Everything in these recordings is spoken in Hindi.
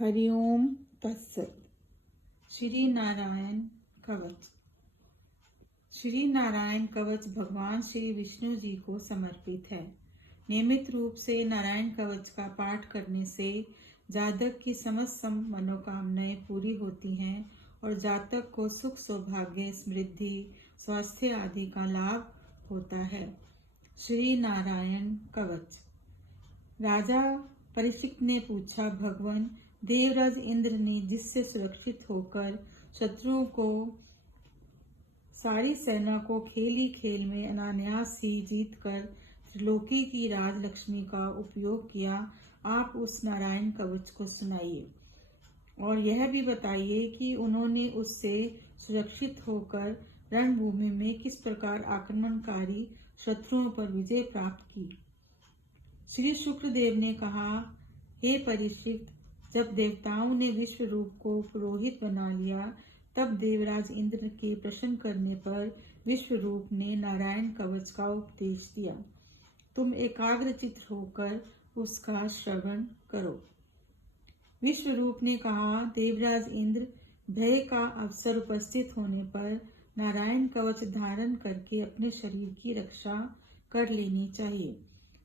हरिओम तत्सत। श्री नारायण कवच। श्री नारायण कवच भगवान श्री विष्णु जी को समर्पित है। नियमित रूप से नारायण कवच का पाठ करने से जातक की समस्त मनोकामनाएं पूरी होती हैं और जातक को सुख, सौभाग्य, समृद्धि, स्वास्थ्य आदि का लाभ होता है। श्री नारायण कवच। राजा परीक्षित ने पूछा, भगवान देवराज इंद्र ने जिससे सुरक्षित होकर शत्रुओं को सारी सेना को खेल ही खेल में अनायास ही जीत कर त्रिलोकी की राजलक्ष्मी का उपयोग किया, आप उस नारायण कवच को सुनाइए और यह भी बताइए कि उन्होंने उससे सुरक्षित होकर रणभूमि में किस प्रकार आक्रमणकारी शत्रुओं पर विजय प्राप्त की। श्री शुक्रदेव ने कहा, हे परीक्षित, जब देवताओं ने विश्व रूप को पुरोहित बना लिया, तब देवराज इंद्र के प्रश्न करने पर विश्व रूप ने नारायण कवच का उपदेश दिया। तुम एकाग्रचित्त होकर उसका श्रवण करो। विश्व रूप ने कहा, देवराज इंद्र, भय का अवसर उपस्थित होने पर नारायण कवच धारण करके अपने शरीर की रक्षा कर लेनी चाहिए।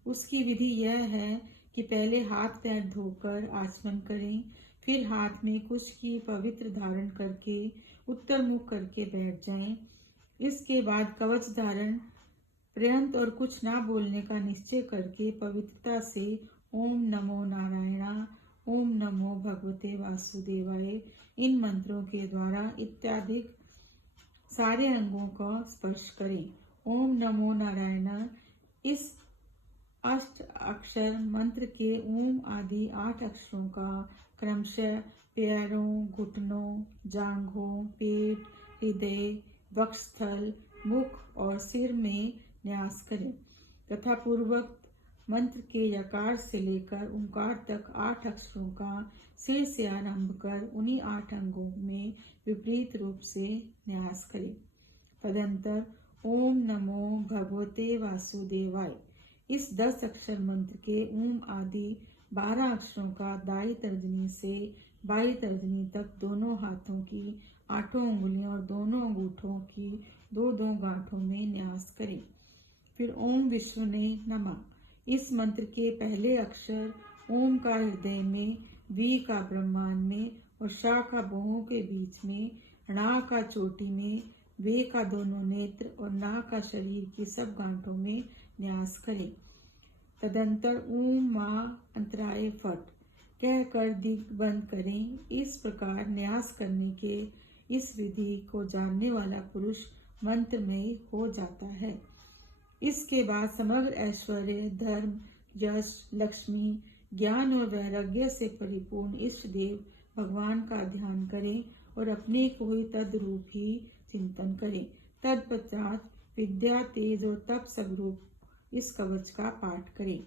उसकी विधि यह है कि पहले हाथ पैर धोकर आचमन करें, फिर हाथ में कुश की पवित्र धारण करके उत्तर मुख करके बैठ जाएं। इसके बाद कवच धारण पर्यंत और कुछ ना बोलने का निश्चय करके पवित्रता से ओम नमो नारायणा, ओम नमो भगवते वासुदेवाय इन मंत्रों के द्वारा इत्यादि सारे अंगों का स्पर्श करें। ओम नमो नारायण इस 8 अक्षर मंत्र के ओम आदि 8 अक्षरों का क्रमशः पैरों, घुटनों, जांघों, पेट, हृदय, वक्षस्थल, मुख और सिर में न्यास करें तथा पूर्वोक्त मंत्र के यकार से लेकर ओंकार तक 8 अक्षरों का सिर से आरंभ कर उन्हीं 8 अंगों में विपरीत रूप से न्यास करें। तदंतर ओम नमो भगवते वासुदेवाय इस 10 अक्षर मंत्र के ओम आदि 12 अक्षरों का दाई तर्जनी से बाई तर्जनी तक दोनों हाथों की 8 उंगलियों और दोनों अंगूठों की 2-2 गांठों में न्यास करें। फिर ओम विष्णुने नमः इस मंत्र के पहले अक्षर ओम का हृदय में, वी का ब्रह्मांड में और शा का भौहों के बीच में, णा का चोटी में, वे का दोनों नेत्र और ना का शरीर की सब गांठों में न्यास करें। तदंतर ओम मां अंतराय फट कहकर दिग बंद करें। इस प्रकार न्यास करने के इस विधि को जानने वाला पुरुष मंत्रमय हो जाता है। इसके बाद समग्र ऐश्वर्य, धर्म, यश, लक्ष्मी, ज्ञान और वैराग्य से परिपूर्ण इष्ट देव भगवान का ध्यान करें और अपने को ही तद्रूप ही चिंतन करें। तत्पश्चात विद्या, तेज और तप स्वरूप इस कवच का पाठ करें।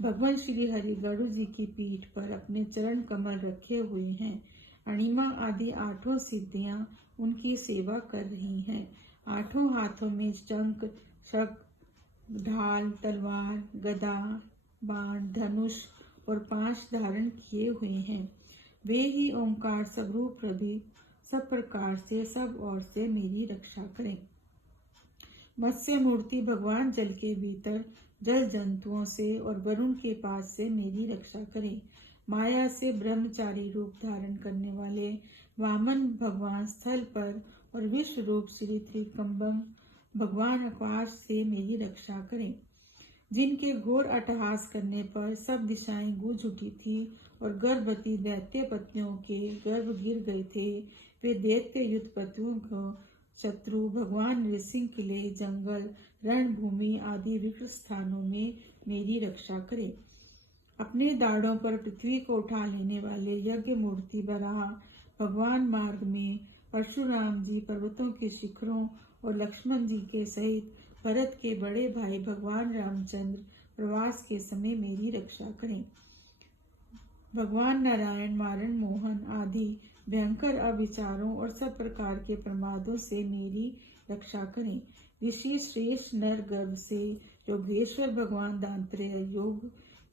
भगवान श्री हरि गरुड़ जी की पीठ पर अपने चरण कमल रखे हुए हैं। अणिमा आदि 8 सिद्धियां उनकी सेवा कर रही हैं। 8 हाथों में शंख, चक्र, ढाल, तलवार, गदा, बाण, धनुष और 5 धारण किए हुए हैं। वे ही ओंकार स्वरूप प्रभु सब प्रकार से सब ओर से मेरी रक्षा करें। मत्स्य मूर्ति भगवान जल के भीतर जल जंतुओं से और वरुण के पास से मेरी रक्षा करें। माया से ब्रह्मचारी रूप धारण करने वाले वामन भगवान स्थल पर और विश्व रूप श्री त्रिकंबम भगवान आकाश से मेरी रक्षा करें। जिनके घोर अट्टहास करने पर सब दिशाएं गूंज उठी थी और गर्भवती दैत्य पत्नियों के गर्भ गिर गए थे, वे दैत्य युद्धपतियों को शत्रु भगवान नृसिंह किले, जंगल, रणभूमि आदि विकट स्थानों में मेरी रक्षा करें। अपने दाढ़ों पर पृथ्वी को उठा लेने वाले यज्ञ मूर्ति बराह भगवान मार्ग में, परशुराम जी पर्वतों के शिखरों और लक्ष्मण जी के सहित भरत के बड़े भाई भगवान रामचंद्र प्रवास के समय मेरी रक्षा करें। भगवान नारायण, मारण मोहन आदि भयंकर अविचारों और सब प्रकार के प्रमादों से मेरी रक्षा करें। ऋषि श्रेष्ठ नर गर्भ से, योगेश्वर भगवान दांत्रेय योग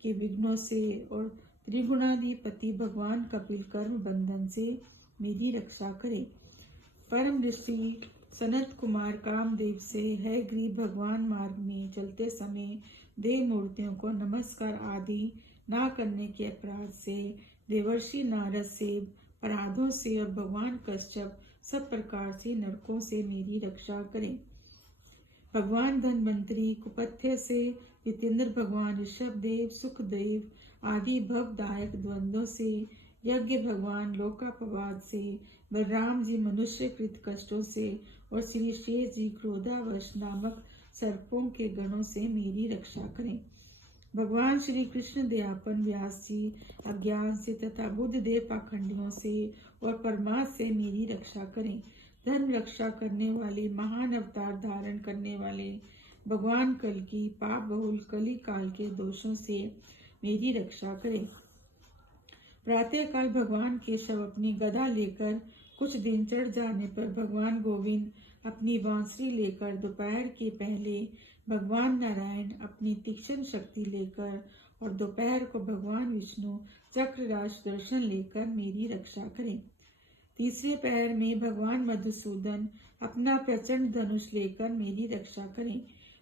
के विघ्नों से और त्रिगुणाधिपति भगवान कपिल कर्म बंधन से मेरी रक्षा करें। परम ऋषि सनत कुमार कामदेव से है ग्रीव भगवान मार्ग में चलते समय देव मूर्तियों को नमस्कार आदि ना करने के अपराध से, देवर्षि नारद से अपराधों से और भगवान कश्यप सब प्रकार से नरकों से मेरी रक्षा करें। भगवान धन्वंतरी कुपथ्य से, जितेंद्र भगवान ऋषभ देव, सुखदेव आदि भवदायक द्वंद्वों से, यज्ञ भगवान लोकापवाद से, बलराम जी मनुष्यकृत कष्टों से और श्री शेष जी क्रोधावश नामक सर्पों के गणों से मेरी रक्षा करें। भगवान श्री कृष्ण दयापन व्यास जी अज्ञान से तथा बुद्ध देव पाखंडियों से और परमार्थ से मेरी रक्षा करें। धर्म रक्षा करने वाले महान अवतार धारण करने वाले भगवान कल की पाप बहुल कली काल के दोषों से मेरी रक्षा करें। प्रातः काल भगवान केशव अपनी गदा लेकर कुछ दिन चढ़ जाने पर भगवान गोविंद अपनी बांसुरी लेकर, दोपहर के पहले भगवान नारायण अपनी तीक्ष्ण शक्ति लेकर और दोपहर को भगवान विष्णु चक्र राज दर्शन लेकर मेरी रक्षा करें। तीसरे पहर में भगवान मधुसूदन अपना प्रचंड धनुष लेकर मेरी रक्षा करें।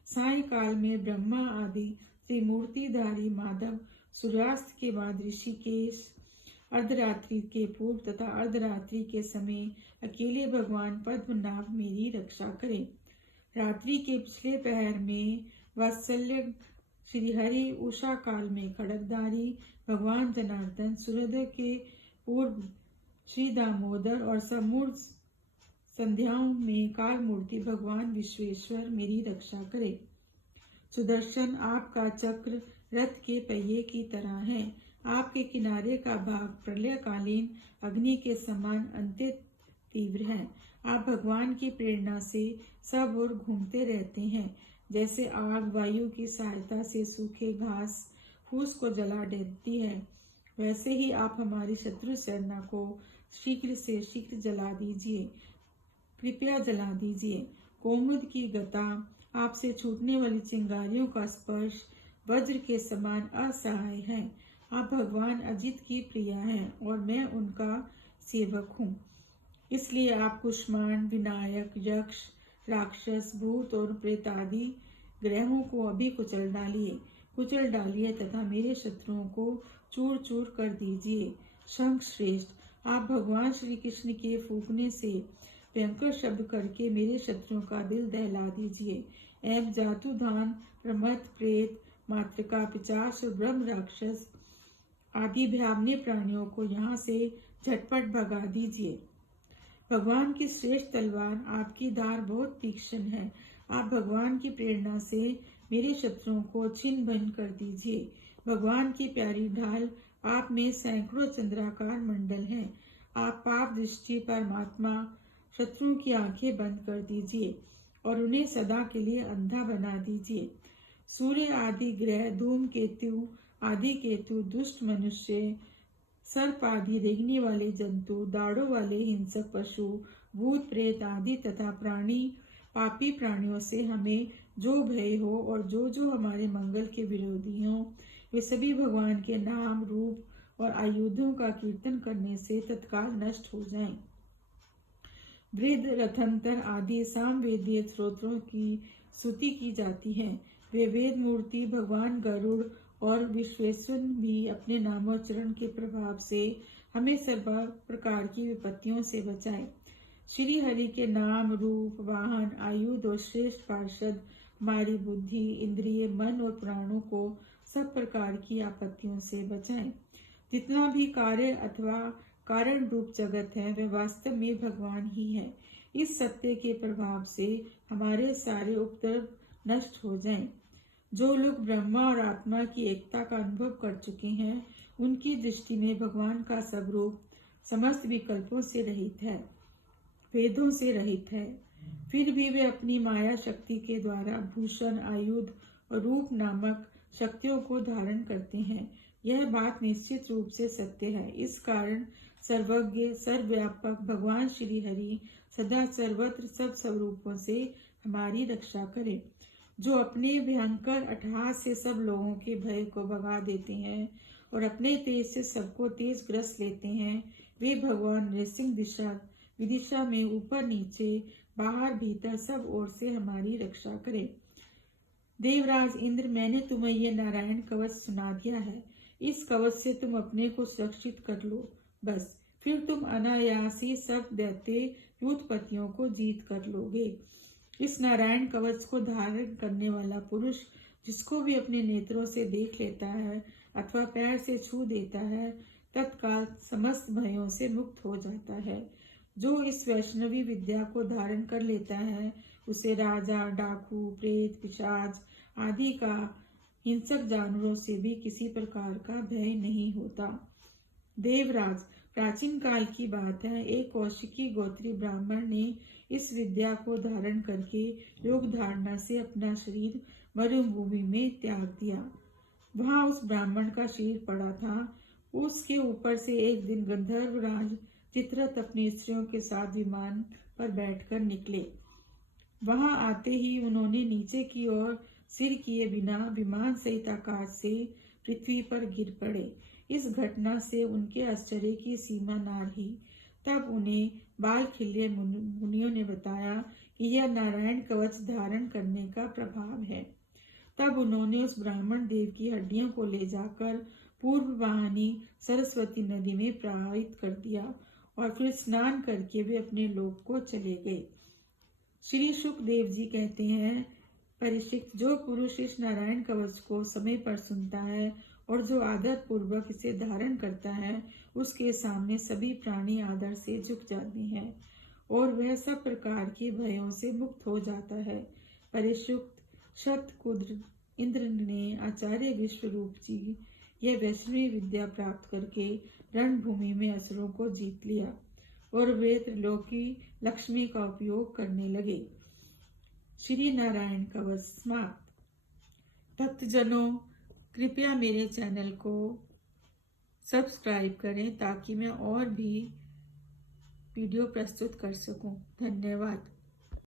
सायंकाल में ब्रह्मा आदि त्रिमूर्तिधारी माधव, सूर्यास्त के बाद ऋषिकेश, अर्धरात्रि के पूर्व तथा अर्धरात्रि के समय अकेले भगवान पद्मनाभ मेरी रक्षा करें। रात्रि के पिछले पहर में वात्सल्य श्रीहरि, उषा काल में खड़गधारी भगवान जनार्दन, सूर्योदय के पूर्व श्री दामोदर और समूह संध्याओं में काल मूर्ति भगवान विश्वेश्वर मेरी रक्षा करे। सुदर्शन आपका चक्र रथ के पहिए की तरह है। आपके किनारे का भाग प्रलयकालीन अग्नि के समान अत्यंत तीव्र है। आप भगवान की प्रेरणा से सब ओर घूमते रहते हैं। जैसे आग वायु की सहायता से सूखे घास फूस को जला देती है, वैसे ही आप हमारी शत्रु सेना को शीघ्र से शीघ्र जला दीजिए, कृपया जला दीजिए। कोमुद की गता, आपसे छूटने वाली चिंगारियों का स्पर्श वज्र के समान असहाय है। आप भगवान अजित की प्रिया हैं और मैं उनका सेवक हूँ। इसलिए आप कुष्मांड, विनायक, यक्ष, राक्षस, भूत और प्रेत आदि ग्रहों को अभी कुचल डालिए तथा मेरे शत्रुओं को चूर चूर कर दीजिए। शंख श्रेष्ठ, आप भगवान श्री कृष्ण के फूंकने से भयंकर शब्द करके मेरे शत्रुओं का दिल दहला दीजिए एवं जातुधान, प्रमथ, प्रेत, मातृका, पिचास और ब्रह्म राक्षस आदि भयावने प्राणियों को यहाँ से झटपट भगा दीजिए। भगवान की श्रेष्ठ तलवार, आपकी धार बहुत तीक्ष्ण है। आप भगवान की प्रेरणा से मेरे शत्रुओं को छिन्न भिन्न कर दीजिए। भगवान की प्यारी ढाल, आप में सैकड़ों चंद्राकार मंडल हैं। आप पाप दृष्टि परमात्मा शत्रुओं की आंखें बंद कर दीजिए और उन्हें सदा के लिए अंधा बना दीजिए। सूर्य आदि ग्रह, धूमकेतु आदि केतु, दुष्ट मनुष्य, सर्प आदि रेंगने वाले जंतु, दाढ़ों वाले हिंसक पशु, भूत प्रेत आदि तथा प्राणी, पापी प्राणियों से हमें जो भय हो और जो हमारे मंगल के विरोधी हों, वे सभी भगवान के नाम, रूप और आयुधों का कीर्तन करने से तत्काल नष्ट हो जाएं। वृद्ध, रथंतर आदि सामवेदीय स्त्रोत्रों की स्तुति की जाती है। वे वेद मूर्ति भगवान गरुड़ और विश्वेश्वर भी अपने नामोच्चारण के प्रभाव से हमें सर्व प्रकार की विपत्तियों से बचाए। श्री हरि के नाम, रूप, वाहन, आयुध और श्रेष्ठ पार्षद हमारी बुद्धि, इंद्रिय, मन और प्राणों को सब प्रकार की आपत्तियों से बचाएं। जितना भी कार्य अथवा कारण रूप जगत है वह वास्तव में भगवान ही है। इस सत्य के प्रभाव से हमारे सारे उपद्रव नष्ट हो जाएं। जो लोग ब्रह्मा और आत्मा की एकता का अनुभव कर चुके हैं, उनकी दृष्टि में भगवान का सब रूप समस्त विकल्पों से रहित है, भेदों से रहित है। फिर भी वे अपनी माया शक्ति के द्वारा भूषण, आयुध और रूप नामक शक्तियों को धारण करते हैं। यह बात निश्चित रूप से सत्य है। इस कारण सर्वज्ञ, सर्वव्यापक भगवान श्री हरि सदा सर्वत्र सब स्वरूपों से हमारी रक्षा करें। जो अपने भयंकर अट्टहास से सब लोगों के भय को भगा देते हैं और अपने तेज से सबको तेज ग्रस लेते हैं, वे भगवान नृसिंह विदिशा में ऊपर नीचे बाहर भीतर सब ओर से हमारी रक्षा करें। देवराज इंद्र, मैंने तुम्हें यह नारायण कवच सुना दिया है। इस कवच से तुम अपने को सुरक्षित कर लो, बस फिर तुम अनायास ही सब दैत्य यूथपतियों को जीत कर लोगे। इस नारायण कवच को धारण करने वाला पुरुष जिसको भी अपने नेत्रों से देख लेता है अथवा पैर से छू देता है, तत्काल समस्त भयों से मुक्त हो जाता है। जो इस वैष्णवी विद्या को धारण कर लेता है, उसे राजा, डाकू, प्रेत, पिशाच आदि का हिंसक जानवरों से भी किसी प्रकार का भय नहीं होता। देवराज, प्राचीन काल की बात है, एक कौशिकी गोत्री ब्राह्मण ने इस विद्या को धारण करके योग धारणा से अपना शरीर मरुभूमि में त्याग दिया। वहां उस ब्राह्मण का शरीर पड़ा था। उसके ऊपर से एक दिन गंधर्वराज चित्ररथ अपनी स्त्रियों के साथ विमान पर बैठकर निकले। वहां आते ही उन्होंने नीचे की ओर सिर किए बिना विमान सहित आकाश से पृथ्वी पर गिर पड़े। इस घटना से उनके आश्चर्य की सीमा न रही। तब उन्हें बालखिल्य मुनियों ने बताया कि यह नारायण कवच धारण करने का प्रभाव है। तब उन्होंने उस ब्राह्मण देव की हड्डियों को ले जाकर पूर्व वाहिनी सरस्वती नदी में प्रवाहित कर दिया और फिर स्नान करके वे अपने लोक को चले गए। श्री सुखदेव जी कहते हैं, परीक्षित, जो पुरुष इस नारायण कवच को समय पर सुनता है और जो आदर पूर्वक इसे धारण करता है, उसके सामने सभी प्राणी आदर से झुक जाते हैं और वह सब प्रकार के भयों से मुक्त हो जाता है। परीक्षित, शतकुद्र इंद्र ने आचार्य विश्वरूप जी यह वैष्णवी विद्या प्राप्त करके रणभूमि में असुरों को जीत लिया और वे त्रिलोकी लक्ष्मी का उपयोग करने लगे। श्री नारायण कवच समाप्त। भक्तजनों, कृपया मेरे चैनल को सब्सक्राइब करें ताकि मैं और भी वीडियो प्रस्तुत कर सकूं। धन्यवाद।